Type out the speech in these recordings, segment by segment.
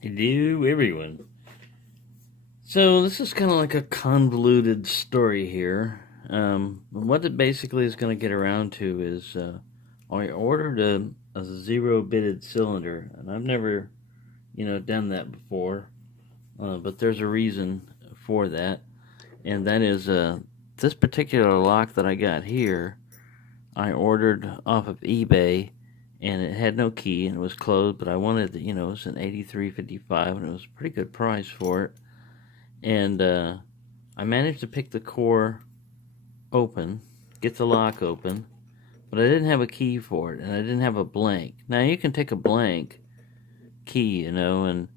Hello, everyone. So this is kind of like a convoluted story here. What it basically is going to get around to is I ordered a zero-bitted cylinder, and I've never, done that before. But there's a reason for that, and that is this particular lock that I got here. I ordered off of eBay, and it had no key and it was closed. But I wanted, it was an 8355, and it was a pretty good price for it. And I managed to pick the core open, get the lock open, but I didn't have a key for it, and I didn't have a blank. Now you can take a blank key, and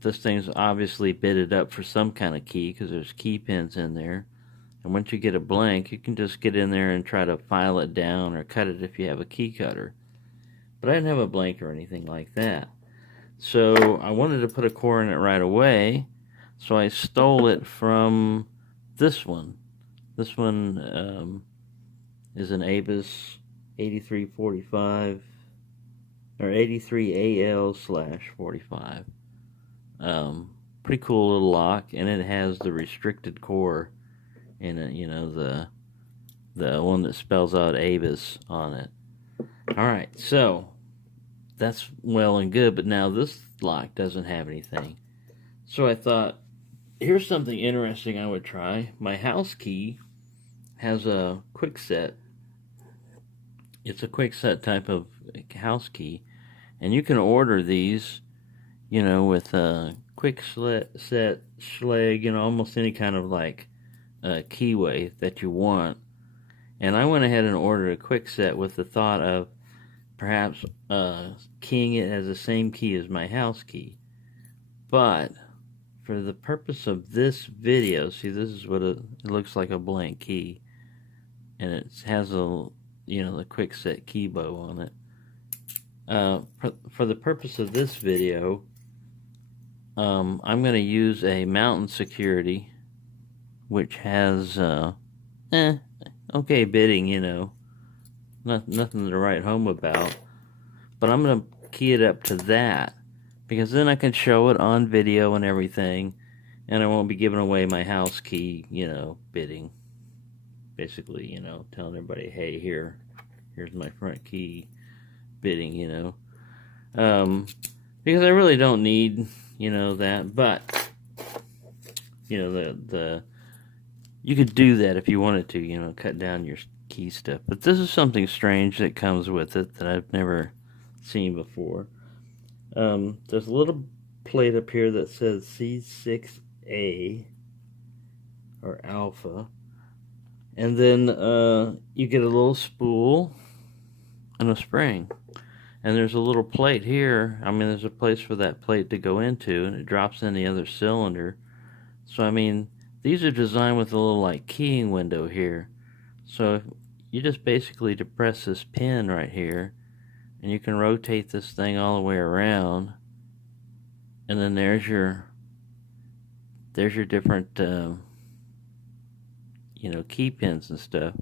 this thing's obviously bitted up for some kind of key because there's key pins in there. And once you get a blank, you can just get in there and try to file it down or cut it if you have a key cutter. But I didn't have a blank or anything like that. So I wanted to put a core in it right away, so I stole it from this one. This one is an Abus 8345 or 83AL/45. Pretty cool little lock, and it has the restricted core in it. The one that spells out Abus on it. All right, so that's well and good, but now this lock doesn't have anything. So I thought, here's something interesting I would try. My house key has a quick set. It's a quick set type of house key, and you can order these, with a quick set, Schlage, almost any kind of like keyway that you want. And I went ahead and ordered a quick set with the thought of perhaps keying it as the same key as my house key. But for the purpose of this video, see, this is what it looks like, a blank key, and it has the quick set key bow on it. For the purpose of this video, I'm going to use a Mountain Security, which has okay bidding, nothing to write home about. But I'm going to key it up to that, because then I can show it on video and everything, and I won't be giving away my house key, bidding. Basically, telling everybody, hey, here's my front key, bidding, because I really don't need, that. But, the you could do that if you wanted to, cut down your key stuff. But this is something strange that comes with it that I've never seen before. There's a little plate up here that says C6A or Alpha, and then you get a little spool and a spring, and there's a little plate here. I mean, there's a place for that plate to go into, and it drops in the other cylinder. So I mean, these are designed with a little like keying window here. So if you just basically depress this pin right here, and you can rotate this thing all the way around, and then there's your different key pins and stuff.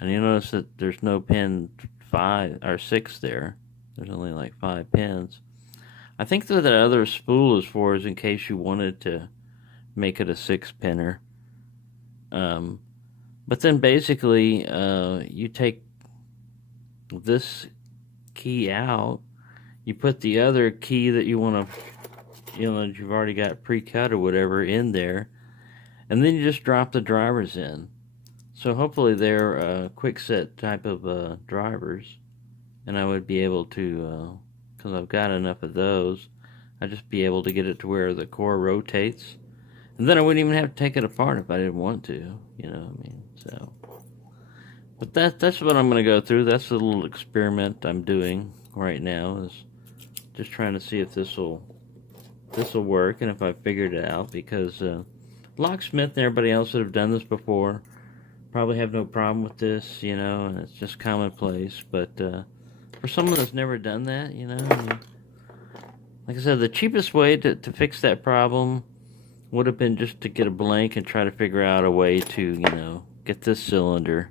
And you notice that there's no pin 5 or 6 there. There's only like 5 pins. I think that the other spool is in case you wanted to make it a 6-pinner. But then basically you take this key out, you put the other key that you want to, that you've already got pre-cut or whatever in there, and then you just drop the drivers in. So hopefully they're quick set type of drivers, and I would be able to, because I've got enough of those, I'd just be able to get it to where the core rotates, and then I wouldn't even have to take it apart if I didn't want to, so. But that's what I'm going to go through. That's the little experiment I'm doing right now, is just trying to see if this will work and if I figured it out, because Locksmith and everybody else that have done this before probably have no problem with this, and it's just commonplace. But for someone that's never done that, I mean, like I said, the cheapest way to fix that problem would have been just to get a blank and try to figure out a way to, get this cylinder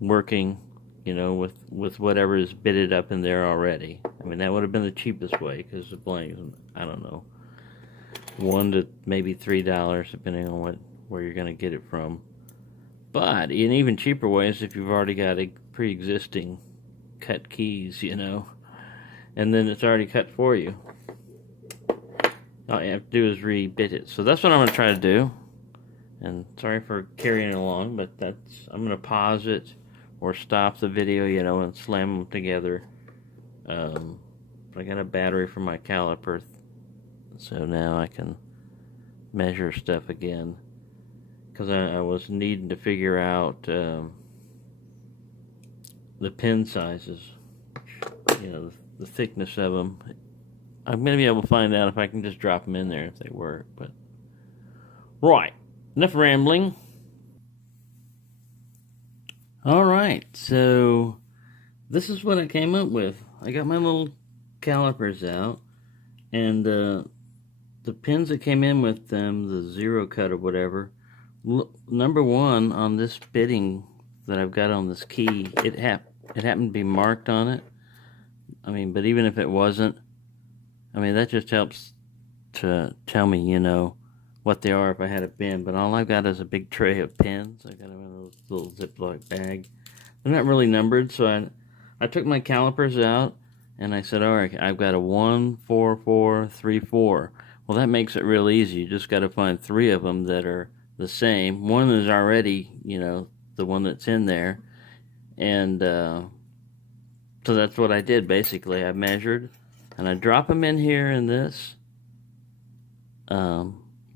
working you know, with whatever is bitted up in there already. I mean, that would have been the cheapest way, because the blank, I don't know, $1 to maybe $3, depending on where you're going to get it from. But in even cheaper ways, if you've already got a pre-existing cut keys, you know, and then it's already cut for you, all you have to do is re-bit it. So that's what I'm going to try to do. And sorry for carrying it along, but I'm going to pause it or stop the video, you know, and slam them together. I got a battery for my caliper, so now I can measure stuff again. Because I was needing to figure out the pin sizes, you know, the thickness of them. I'm going to be able to find out if I can just drop them in there if they work. But right, enough rambling. Alright, so this is what I came up with. I got my little calipers out, and the pins that came in with them, the zero cut or whatever, number one on this bitting that I've got on this key, it happened to be marked on it. I mean, but even if it wasn't, I mean, that just helps to tell me, you know, what they are if I had a bin. But all I've got is a big tray of pins. I got them in a little Ziploc bag. They're not really numbered, so I took my calipers out and I said, all right, I've got a 1, 4, 4, 3, 4. Well, that makes it real easy. You just got to find 3 of them that are the same. One is already, you know, the one that's in there. And so that's what I did, basically. I measured, and I drop them in here in this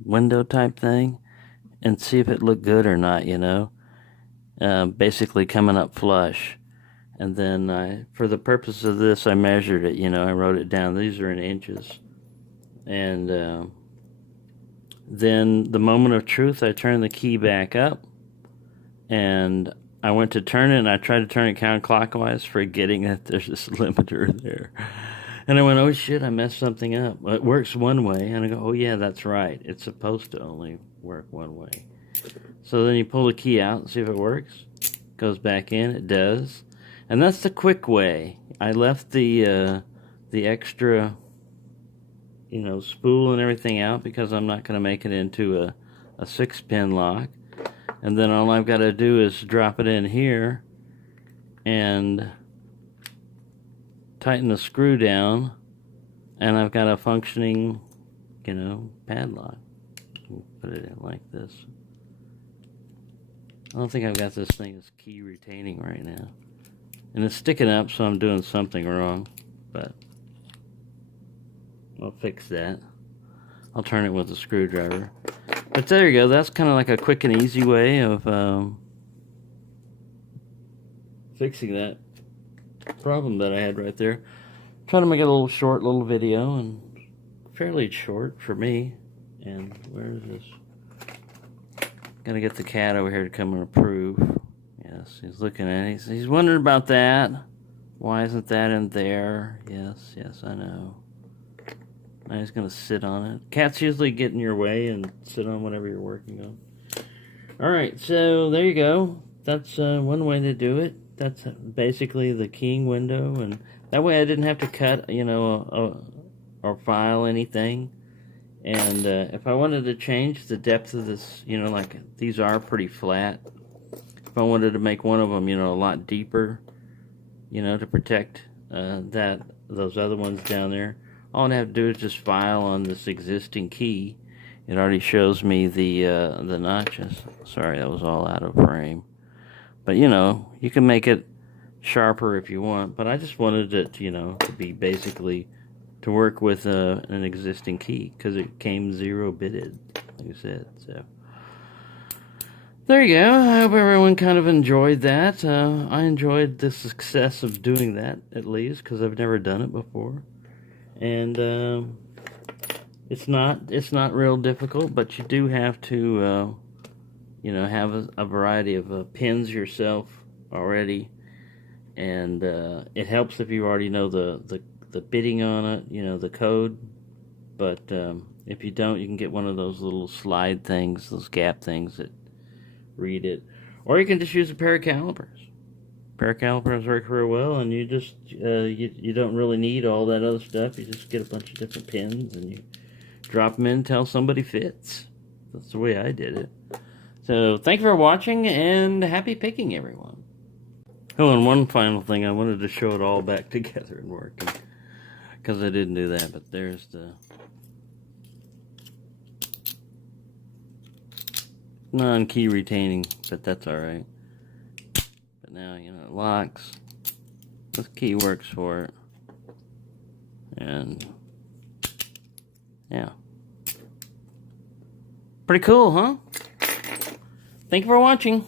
window type thing and see if it looked good or not, you know. Basically coming up flush. And then for the purpose of this, I measured it, you know, I wrote it down. These are in inches. And then the moment of truth, I turned the key back up, and I went to turn it, and I tried to turn it counterclockwise, forgetting that there's this limiter there. And I went, oh shit, I messed something up. Well, it works one way, and I go, oh yeah, that's right. It's supposed to only work one way. So then you pull the key out and see if it works. Goes back in, it does. And that's the quick way. I left the extra, you know, spool and everything out because I'm not going to make it into a 6-pin lock. And then all I've got to do is drop it in here and tighten the screw down, and I've got a functioning, you know, padlock. Put it in like this. I don't think I've got this thing as key retaining right now. And it's sticking up, so I'm doing something wrong, but I'll fix that. I'll turn it with a screwdriver. But there you go. That's kind of like a quick and easy way of fixing that problem that I had right there. Trying to make a little short little video, and fairly short for me. And where is this? Gotta get the cat over here to come and approve. Yes, he's looking at it. He's wondering about that. Why isn't that in there? Yes, I know. Now he's gonna sit on it. Cats usually get in your way and sit on whatever you're working on. Alright, so there you go. That's one way to do it. That's basically the keying window, and that way I didn't have to cut, you know, or file anything. And if I wanted to change the depth of this, you know, like these are pretty flat. If I wanted to make one of them, you know, a lot deeper, you know, to protect those other ones down there, all I have to do is just file on this existing key. It already shows me the notches. Sorry, that was all out of frame. But, you know, you can make it sharper if you want. But I just wanted it, you know, to be basically to work with an existing key, because it came 0-bitted, like I said. So there you go. I hope everyone kind of enjoyed that. I enjoyed the success of doing that, at least, because I've never done it before. And it's not real difficult, but you do have to you know, have a variety of pins yourself already, and it helps if you already know the bitting on it, you know, the code. But if you don't, you can get one of those little slide things, those gap things that read it, or you can just use a pair of calipers. Pair of calipers work very well, and you just you don't really need all that other stuff. You just get a bunch of different pins and you drop them in until somebody fits. That's the way I did it. So thank you for watching, and happy picking, everyone. Oh, and one final thing, I wanted to show it all back together and working, because I didn't do that. But there's the non-key retaining, but that's all right. But now, you know, it locks. This key works for it. And yeah. Pretty cool, huh? Thank you for watching.